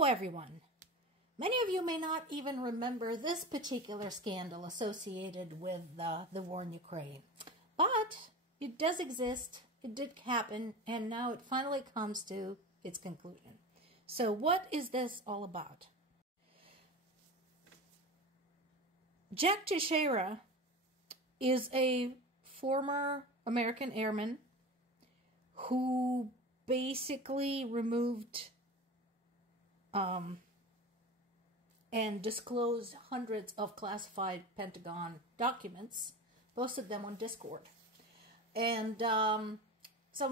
Hello everyone. Many of you may not even remember this particular scandal associated with the war in Ukraine. But it does exist, it did happen, and now it finally comes to its conclusion. So what is this all about? Jack Teixeira is a former American airman who basically removed and disclosed hundreds of classified Pentagon documents, posted them on Discord. And some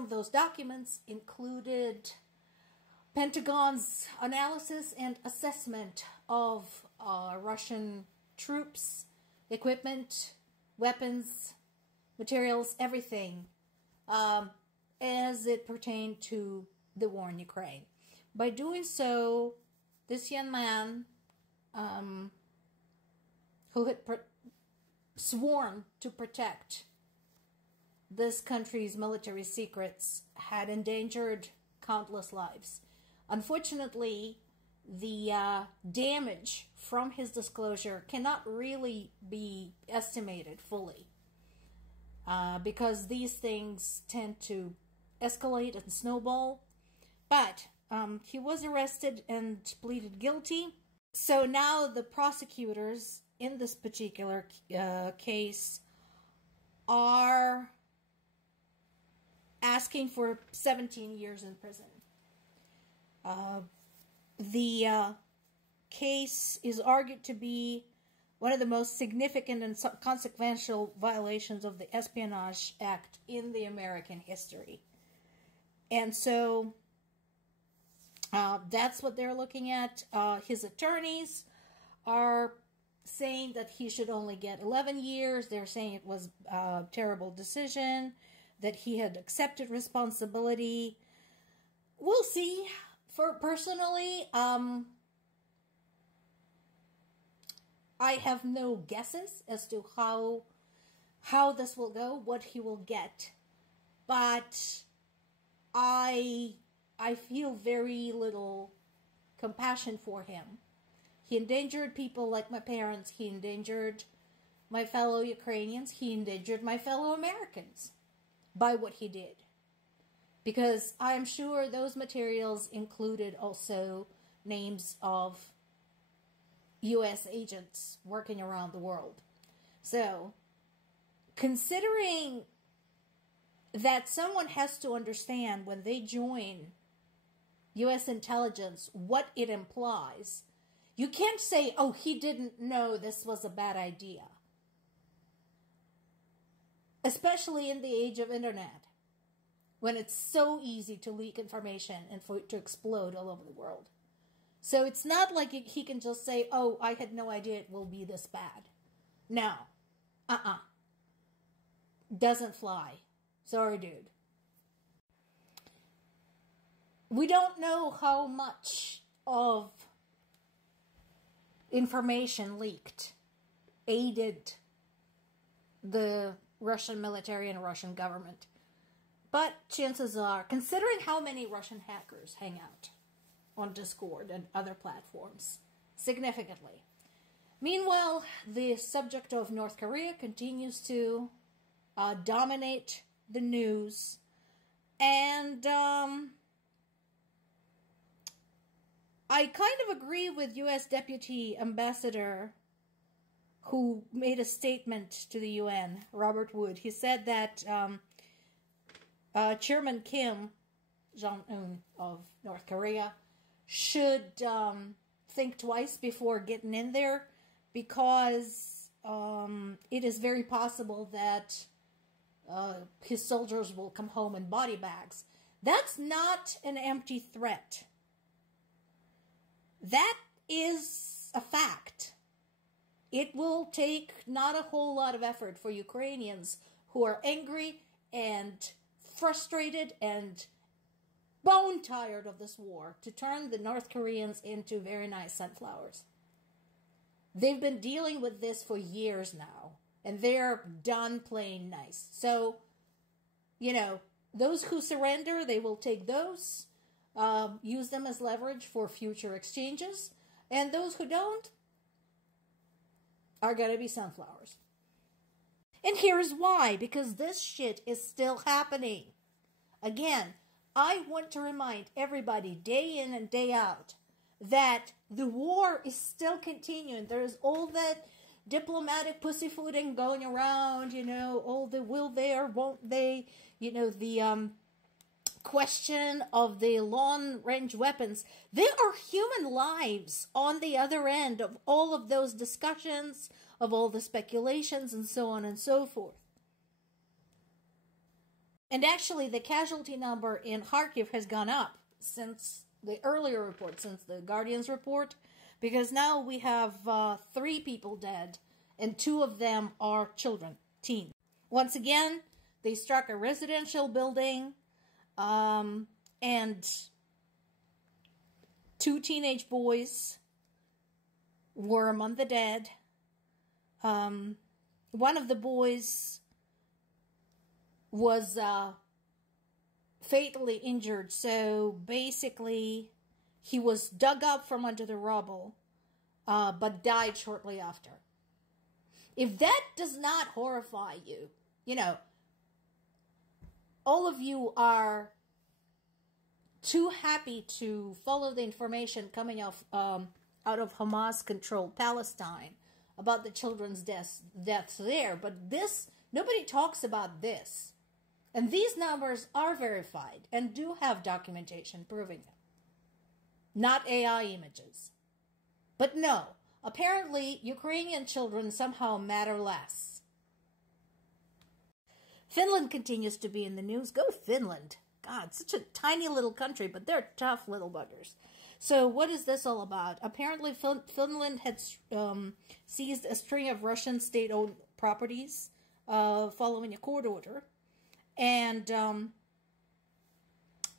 of those documents included Pentagon's analysis and assessment of Russian troops, equipment, weapons, materials, everything, as it pertained to the war in Ukraine. By doing so, this young man, who had sworn to protect this country's military secrets, had endangered countless lives. Unfortunately, the damage from his disclosure cannot really be estimated fully, because these things tend to escalate and snowball. But he was arrested and pleaded guilty. So now the prosecutors in this particular case are asking for 17 years in prison. The case is argued to be one of the most significant and consequential violations of the Espionage Act in the American history. And so that's what they're looking at. His attorneys are saying that he should only get 11 years. They're saying it was a terrible decision, that he had accepted responsibility. We'll see. Personally, I have no guesses as to how this will go, what he will get. But I feel very little compassion for him. He endangered people like my parents. He endangered my fellow Ukrainians. He endangered my fellow Americans by what he did. Because I'm sure those materials included also names of U.S. agents working around the world. So, considering that someone has to understand when they join U.S. intelligence what it implies, you can't say, oh, he didn't know this was a bad idea. Especially in the age of internet, when it's so easy to leak information and for it to explode all over the world. So it's not like he can just say, oh, I had no idea it will be this bad. No. Doesn't fly. Sorry, dude. We don't know how much of information leaked aided the Russian military and Russian government. But chances are, considering how many Russian hackers hang out on Discord and other platforms, significantly. Meanwhile, the subject of North Korea continues to dominate the news. And I kind of agree with U.S. Deputy Ambassador who made a statement to the UN, Robert Wood. He said that Chairman Kim Jong-un of North Korea should think twice before getting in there, because it is very possible that his soldiers will come home in body bags. That's not an empty threat. That is a fact. It will take not a whole lot of effort for Ukrainians who are angry and frustrated and bone tired of this war to turn the North Koreans into very nice sunflowers. They've been dealing with this for years now, and they're done playing nice. So, you know, those who surrender, they will take those. use them as leverage for future exchanges. And those who don't are going to be sunflowers. And here's why. Because this shit is still happening. Again, I want to remind everybody day in and day out that the war is still continuing. There's all that diplomatic pussyfooting going around, all the will they or won't they, the question of the long-range weapons. There are human lives on the other end of all of those discussions, of all the speculations, and so on and so forth. And actually, the casualty number in Kharkiv has gone up since the earlier report, since the Guardian's report, because now we have 3 people dead, and 2 of them are children, teens. Once again, they struck a residential building, and 2 teenage boys were among the dead. One of the boys was fatally injured, so basically he was dug up from under the rubble, but died shortly after. If that does not horrify you, all of you are too happy to follow the information coming out of Hamas-controlled Palestine about the children's deaths there. But this, nobody talks about this. And these numbers are verified and do have documentation proving them. Not AI images. But no, apparently Ukrainian children somehow matter less. Finland continues to be in the news. Go Finland. God, such a tiny little country, but they're tough little buggers. So what is this all about? Apparently Finland had seized a string of Russian state-owned properties following a court order. And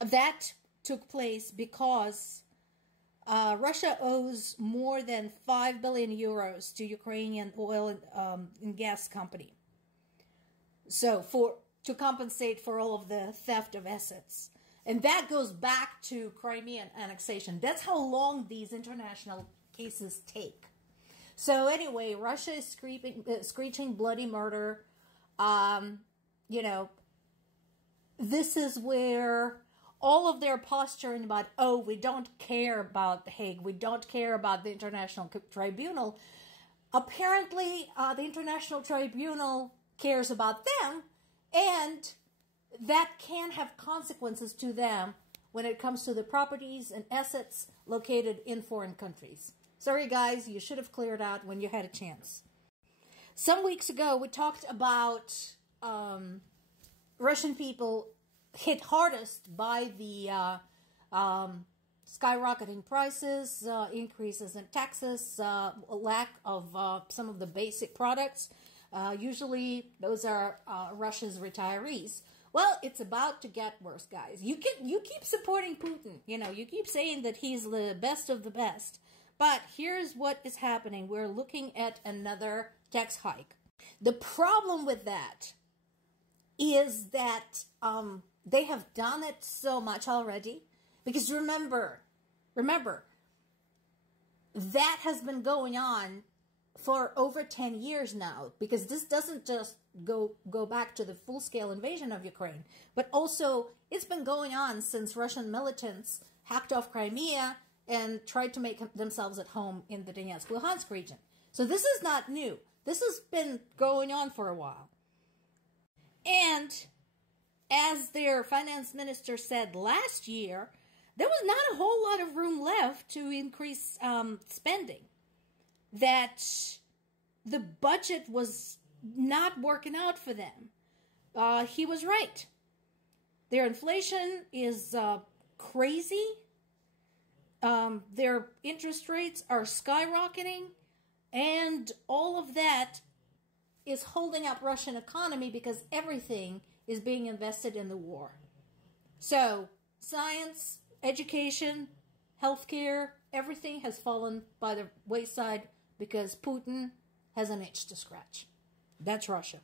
that took place because Russia owes more than 5 billion euros to Ukrainian oil and gas company. So to compensate for all of the theft of assets. And that goes back to Crimean annexation. That's how long these international cases take. So anyway, Russia is screeching bloody murder. This is where all of their posturing about, oh, we don't care about The Hague, we don't care about the International Tribunal. Apparently, the International Tribunal cares about them, and that can have consequences to them when it comes to the properties and assets located in foreign countries. Sorry, guys, you should have cleared out when you had a chance. Some weeks ago, we talked about Russian people hit hardest by the skyrocketing prices, increases in taxes, lack of some of the basic products. Usually, those are Russia's retirees. Well, it's about to get worse, guys. You keep supporting Putin. You keep saying that he's the best of the best. But here's what is happening. We're looking at another tax hike. The problem with that is that they have done it so much already. Because remember, that has been going on for over 10 years now, because this doesn't just go back to the full-scale invasion of Ukraine, but also it's been going on since Russian militants hacked off Crimea and tried to make themselves at home in the Donetsk-Luhansk region. So this is not new. This has been going on for a while. And as their finance minister said last year, there was not a whole lot of room left to increase spending. That the budget was not working out for them. He was right. Their inflation is crazy. Their interest rates are skyrocketing. And all of that is holding up Russian economy because everything is being invested in the war. So, science, education, healthcare, everything has fallen by the wayside because Putin has an itch to scratch. That's Russia.